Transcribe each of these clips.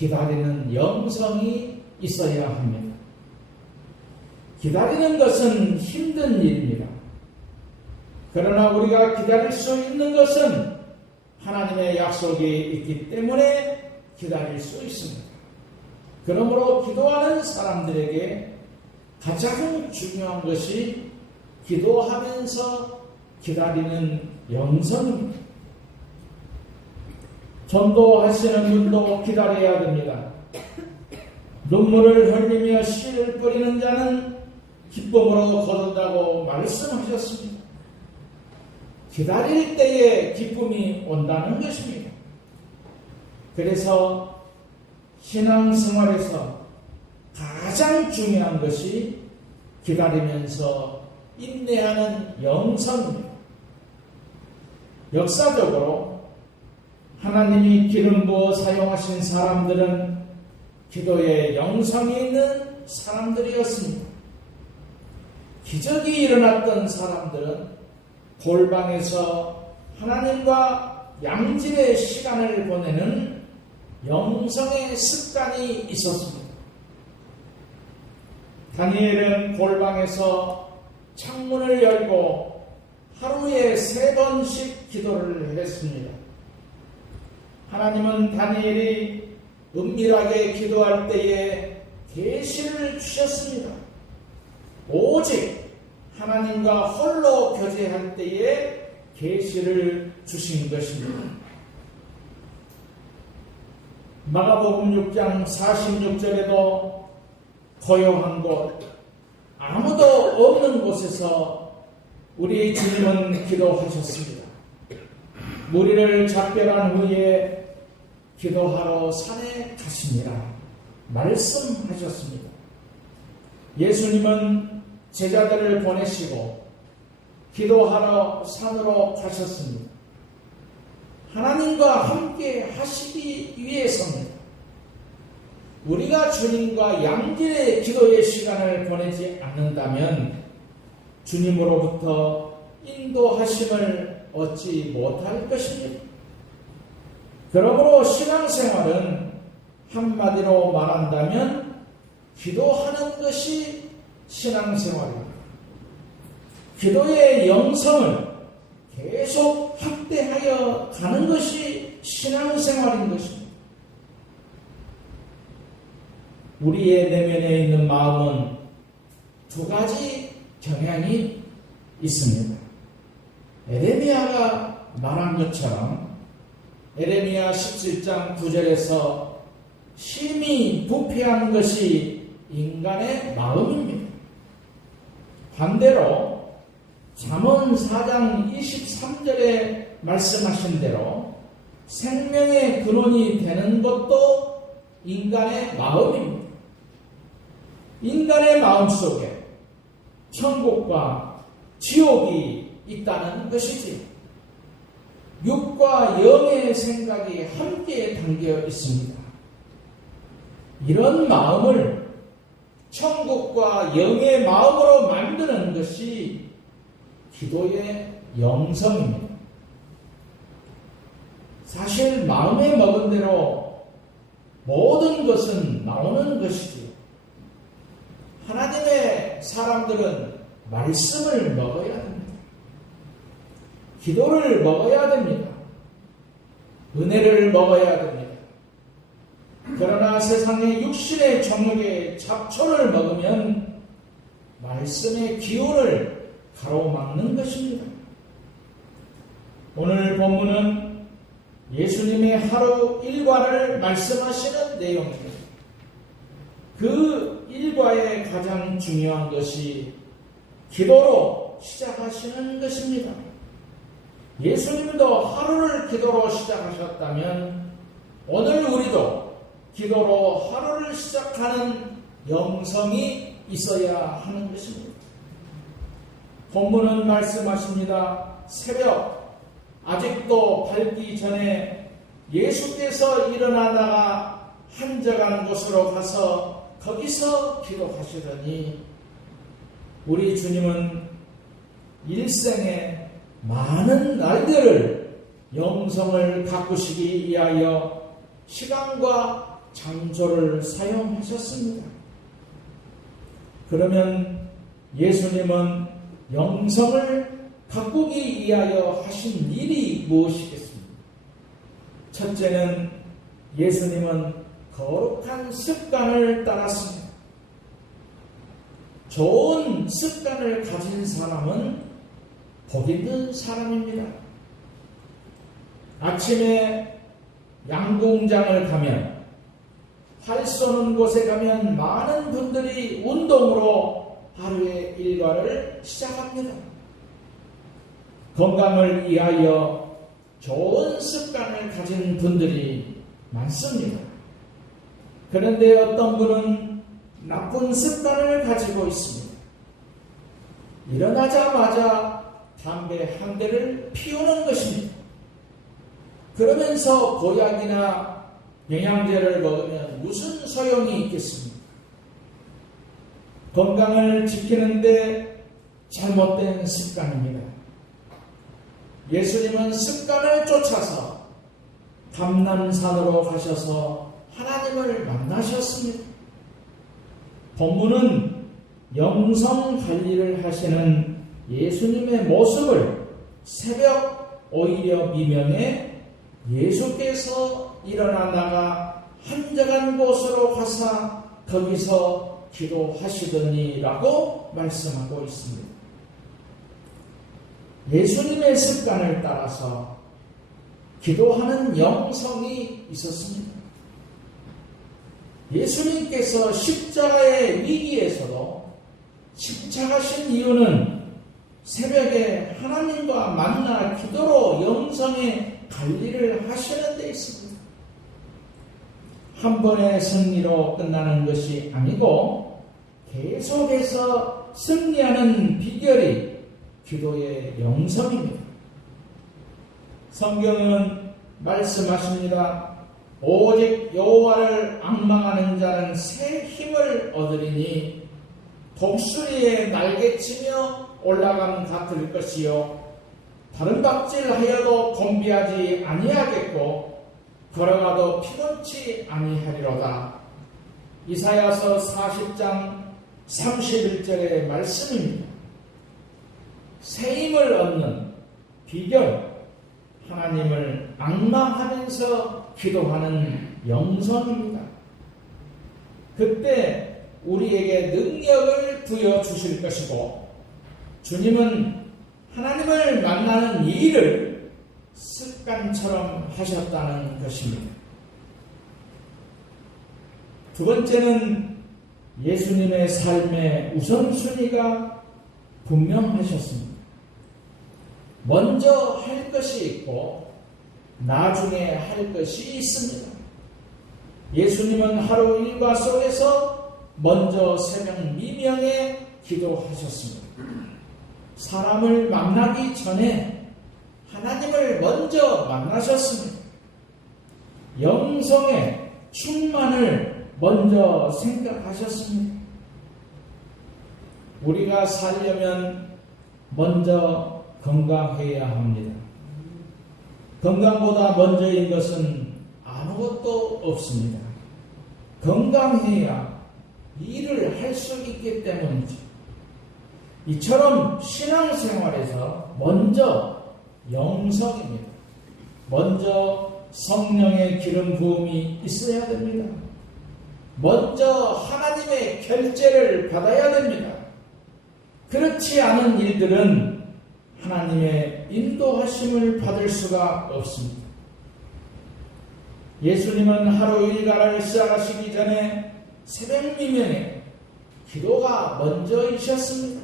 기다리는 영성이 있어야 합니다. 기다리는 것은 힘든 일입니다. 그러나 우리가 기다릴 수 있는 것은 하나님의 약속이 있기 때문에 기다릴 수 있습니다. 그러므로 기도하는 사람들에게 가장 중요한 것이 기도하면서 기다리는 영성입니다. 전도하시는 분도 기다려야 됩니다. 눈물을 흘리며 씨를 뿌리는 자는 기쁨으로 거둔다고 말씀하셨습니다. 기다릴 때에 기쁨이 온다는 것입니다. 그래서 신앙생활에서 가장 중요한 것이 기다리면서 인내하는 영성입니다. 역사적으로 하나님이 기름 부어 사용하신 사람들은 기도에 영성이 있는 사람들이었습니다. 기적이 일어났던 사람들은 골방에서 하나님과 양질의 시간을 보내는 영성의 습관이 있었습니다. 다니엘은 골방에서 창문을 열고 하루에 3번씩 기도를 했습니다. 하나님은 다니엘이 은밀하게 기도할 때에 계시를 주셨습니다. 오직 하나님과 홀로 교제할 때에 계시를 주신 것입니다. 마가복음 6장 46절에도 고요한 곳, 아무도 없는 곳에서 우리 주님은 기도하셨습니다. 무리를 작별한 후에 기도하러 산에 가시니라 말씀하셨습니다. 예수님은 제자들을 보내시고 기도하러 산으로 가셨습니다. 하나님과 함께 하시기 위해서입니다. 우리가 주님과 양질의 기도의 시간을 보내지 않는다면 주님으로부터 인도하심을 얻지 못할 것입니다. 그러므로 신앙생활은 한마디로 말한다면 기도하는 것이 신앙생활입니다. 기도의 영성을 계속 확대하여 가는 것이 신앙생활인 것입니다. 우리의 내면에 있는 마음은 2가지 경향이 있습니다. 에레미야가 말한 것처럼 에레미야 17장 9절에서 심히 부패한 것이 인간의 마음입니다. 반대로 잠언 4장 23절에 말씀하신 대로 생명의 근원이 되는 것도 인간의 마음입니다. 인간의 마음속에 천국과 지옥이 있다는 것이지 육과 영의 생각이 함께 담겨 있습니다. 이런 마음을 천국과 영의 마음으로 만드는 것이 기도의 영성입니다. 사실 마음에 먹은 대로 모든 것은 나오는 것이지요. 하나님의 사람들은 말씀을 먹어야 합니다. 기도를 먹어야 됩니다. 은혜를 먹어야 됩니다. 그러나 세상의 육신의 정욕의 잡초를 먹으면 말씀의 기운을 가로막는 것입니다. 오늘 본문은 예수님의 하루 일과를 말씀하시는 내용입니다. 그 일과의 가장 중요한 것이 기도로 시작하시는 것입니다. 예수님도 하루를 기도로 시작하셨다면 오늘 우리도 기도로 하루를 시작하는 영성이 있어야 하는 것입니다. 본문은 말씀하십니다. 새벽 아직도 밝기 전에 예수께서 일어나다가 한적한 곳으로 가서 거기서 기도하시더니 우리 주님은 일생의 많은 날들을 영성을 가꾸시기 위하여 시간과 장소를 사용하셨습니다. 그러면 예수님은 영성을 가꾸기 위하여 하신 일이 무엇이겠습니까? 첫째는 예수님은 거룩한 습관을 따랐습니다. 좋은 습관을 가진 사람은 복 있는 사람입니다. 아침에 양궁장을 가면, 활 쏘는 곳에 가면 많은 분들이 운동으로 하루의 일과를 시작합니다. 건강을 위하여 좋은 습관을 가진 분들이 많습니다. 그런데 어떤 분은 나쁜 습관을 가지고 있습니다. 일어나자마자 담배 한 대를 피우는 것입니다. 그러면서 보약이나 영양제를 먹으면 무슨 소용이 있겠습니까? 건강을 지키는데 잘못된 습관입니다. 예수님은 습관을 쫓아서 감람산으로 가셔서 하나님을 만나셨습니다. 본문은 영성 관리를 하시는 예수님의 모습을 새벽 오히려 미명에 예수께서 일어나다가 한적한 곳으로 가사 거기서 기도하시더니라고 말씀하고 있습니다. 예수님의 습관을 따라서 기도하는 영성이 있었습니다. 예수님께서 십자가의 위기에서도 십자가신 이유는 새벽에 하나님과 만나 기도로 영성의 관리를 하시는 데 있습니다. 한 번의 승리로 끝나는 것이 아니고 계속해서 승리하는 비결이 기도의 영성입니다. 성경은 말씀하십니다. 오직 여호와를 앙망하는 자는 새 힘을 얻으리니 독수리에 날개치며 올라감 같을 것이요 다른 박질하여도 곤비하지 아니하겠고 걸어가도 피곤치 아니하리로다. 이사야서 40장 31절의 말씀입니다. 새 힘을 얻는 비결, 하나님을 앙망하면서 기도하는 영성입니다. 그때 우리에게 능력을 부여주실 것이고 주님은 하나님을 만나는 일을 습관처럼 하셨다는 것입니다. 두 번째는 예수님의 삶의 우선순위가 분명하셨습니다. 먼저 할 것이 있고 나중에 할 것이 있습니다. 예수님은 하루 일과 속에서 먼저 새벽 미명에 기도하셨습니다. 사람을 만나기 전에 하나님을 먼저 만나셨습니다. 영성의 충만을 먼저 생각하셨습니다. 우리가 살려면 먼저 건강해야 합니다. 건강보다 먼저인 것은 아무것도 없습니다. 건강해야 일을 할 수 있기 때문이죠. 이처럼 신앙생활에서 먼저 영성입니다. 먼저 성령의 기름 부음이 있어야 됩니다. 먼저 하나님의 결제를 받아야 됩니다. 그렇지 않은 일들은 하나님의 인도하심을 받을 수가 없습니다. 예수님은 하루 일과를 시작하시기 전에 새벽 미명에 기도가 먼저이셨습니다.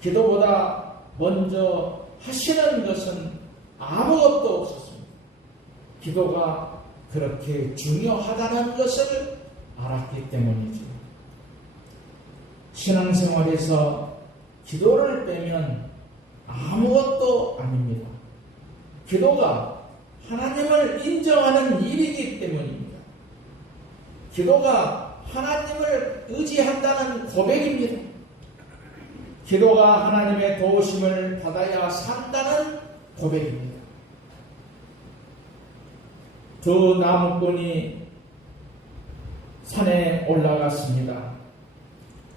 기도보다 먼저 하시는 것은 아무것도 없었습니다. 기도가 그렇게 중요하다는 것을 알았기 때문이죠. 신앙생활에서 기도를 빼면 아무것도 아닙니다. 기도가 하나님을 인정하는 일이기 때문입니다. 기도가 하나님을 의지한다는 고백입니다. 기도가 하나님의 도우심을 받아야 산다는 고백입니다. 두 나무꾼이 산에 올라갔습니다.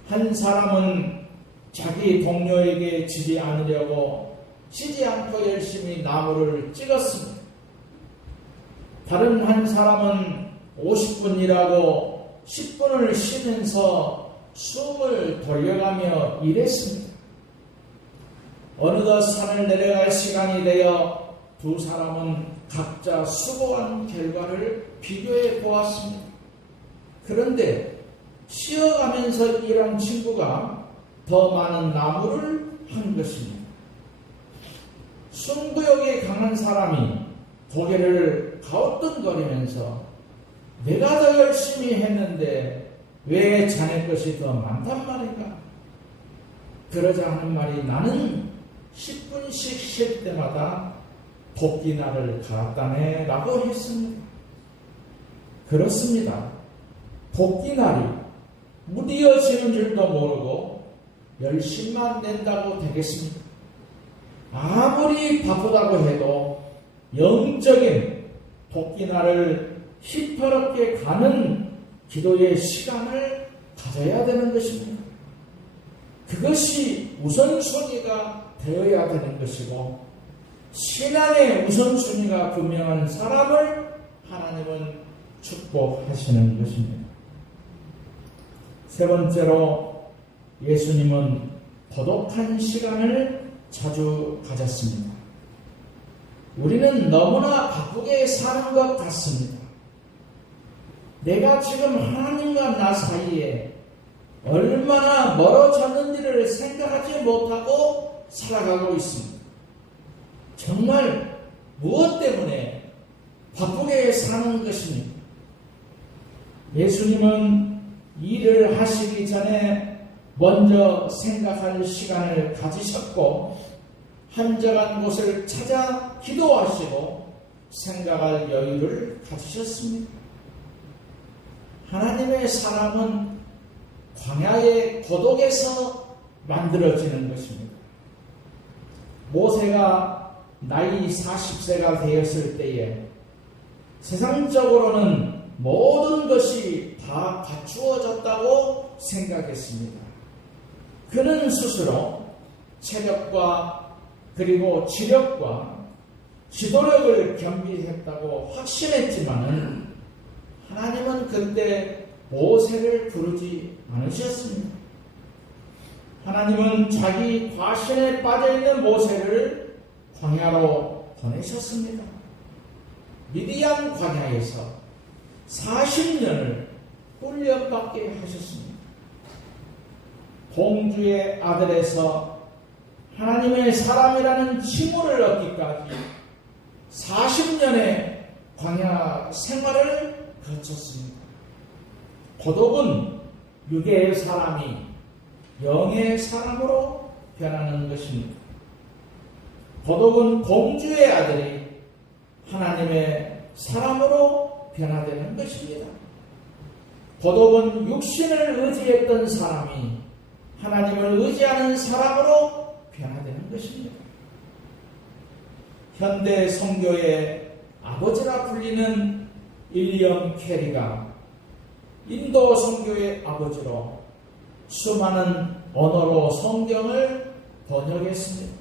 한 사람은 자기 동료에게 지지 않으려고 쉬지 않고 열심히 나무를 찍었습니다. 다른 한 사람은 50분 일하고 10분을 쉬면서 숨을 돌려가며 일했습니다. 어느덧 산을 내려갈 시간이 되어 두 사람은 각자 수고한 결과를 비교해 보았습니다. 그런데 쉬어가면서 일한 친구가 더 많은 나무를 한 것입니다. 승부욕이 강한 사람이 고개를 가우뚱거리면서 내가 더 열심히 했는데 왜 자네 것이 더 많단 말인가? 그러자 하는 말이 나는 10분씩 쉴 때마다 도끼날을 갈았다네 라고 했습니다. 그렇습니다. 도끼날이 무디어지는 줄도 모르고 열심만 낸다고 되겠습니까? 아무리 바쁘다고 해도 영적인 도끼날을 시퍼렇게 가는 기도의 시간을 가져야 되는 것입니다. 그것이 우선순위가 되어야 되는 것이고 신앙의 우선순위가 분명한 사람을 하나님은 축복하시는 것입니다. 세 번째로 예수님은 고독한 시간을 자주 가졌습니다. 우리는 너무나 바쁘게 사는 것 같습니다. 내가 지금 하나님과 나 사이에 얼마나 멀어졌는지를 생각하지 못하고 살아가고 있습니다. 정말 무엇 때문에 바쁘게 사는 것입니까? 예수님은 일을 하시기 전에 먼저 생각할 시간을 가지셨고 한적한 곳을 찾아 기도하시고 생각할 여유를 가지셨습니다. 하나님의 사람은 광야의 고독에서 만들어지는 것입니다. 모세가 나이 40세가 되었을 때에 세상적으로는 모든 것이 다 갖추어졌다고 생각했습니다. 그는 스스로 체력과 그리고 지력과 지도력을 겸비했다고 확신했지만은 하나님은 그때 모세를 부르지 않으셨습니다. 하나님은 자기 과신에 빠져있는 모세를 광야로 보내셨습니다. 미디안 광야에서 40년을 훈련받게 하셨습니다. 공주의 아들에서 하나님의 사람이라는 칭호를 얻기까지 40년의 광야 생활을 거쳤습니다. 고독은 육의 사람이 영의 사람으로 변하는 것입니다. 고독은 공주의 아들이 하나님의 사람으로 변화되는 것입니다. 고독은 육신을 의지했던 사람이 하나님을 의지하는 사람으로 변화되는 것입니다. 현대 선교의 아버지라 불리는 윌리엄 캐리가 인도 선교의 아버지로 수많은 언어로 성경을 번역했습니다.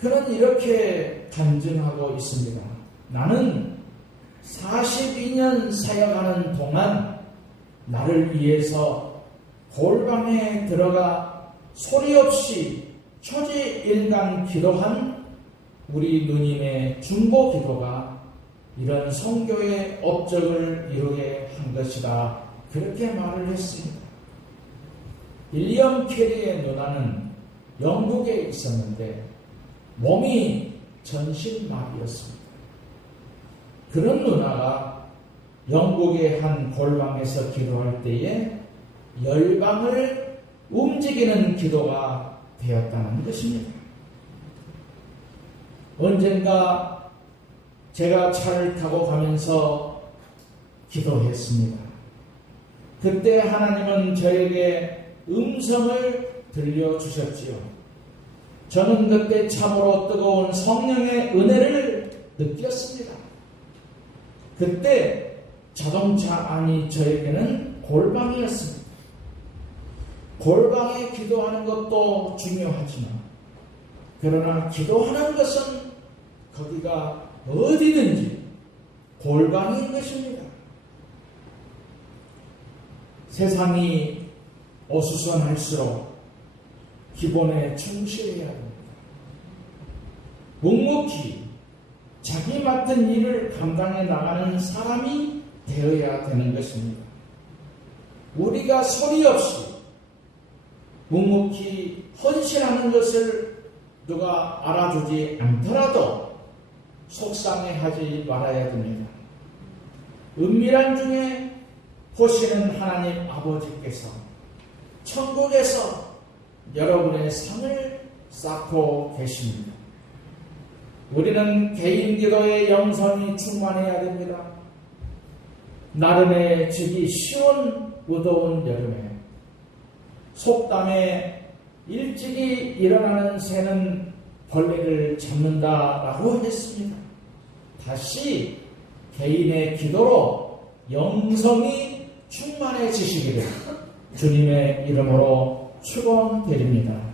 그는 이렇게 간증하고 있습니다. 나는 42년 사역하는 동안 나를 위해서 골방에 들어가 소리 없이 초지일간 기도한 우리 누님의 중보 기도가 이런 선교의 업적을 이루게 한 것이다. 그렇게 말을 했습니다. 윌리엄 캐리의 누나는 영국에 있었는데 몸이 전신마비였습니다. 그런 누나가 영국의 한 골방에서 기도할 때에 열방을 움직이는 기도가 되었다는 것입니다. 언젠가 제가 차를 타고 가면서 기도했습니다. 그때 하나님은 저에게 음성을 들려주셨지요. 저는 그때 참으로 뜨거운 성령의 은혜를 느꼈습니다. 그때 자동차 안이 저에게는 골방이었습니다. 골방에 기도하는 것도 중요하지만 그러나 기도하는 것은 거기가 어디든지 골방인 것입니다. 세상이 어수선할수록 기본에 충실해야 합니다. 묵묵히 자기 맡은 일을 감당해 나가는 사람이 되어야 되는 것입니다. 우리가 소리 없이 묵묵히 헌신하는 것을 누가 알아주지 않더라도 속상해하지 말아야 됩니다. 은밀한 중에 보시는 하나님 아버지께서 천국에서 여러분의 상을 쌓고 계십니다. 우리는 개인 기도의 영성이 충만해야 됩니다. 나름의 지기 쉬운 무더운 여름에 속담에 일찍이 일어나는 새는 벌레를 잡는다라고 했습니다. 다시 개인의 기도로 영성이 충만해지시기를 주님의 이름으로 축원드립니다.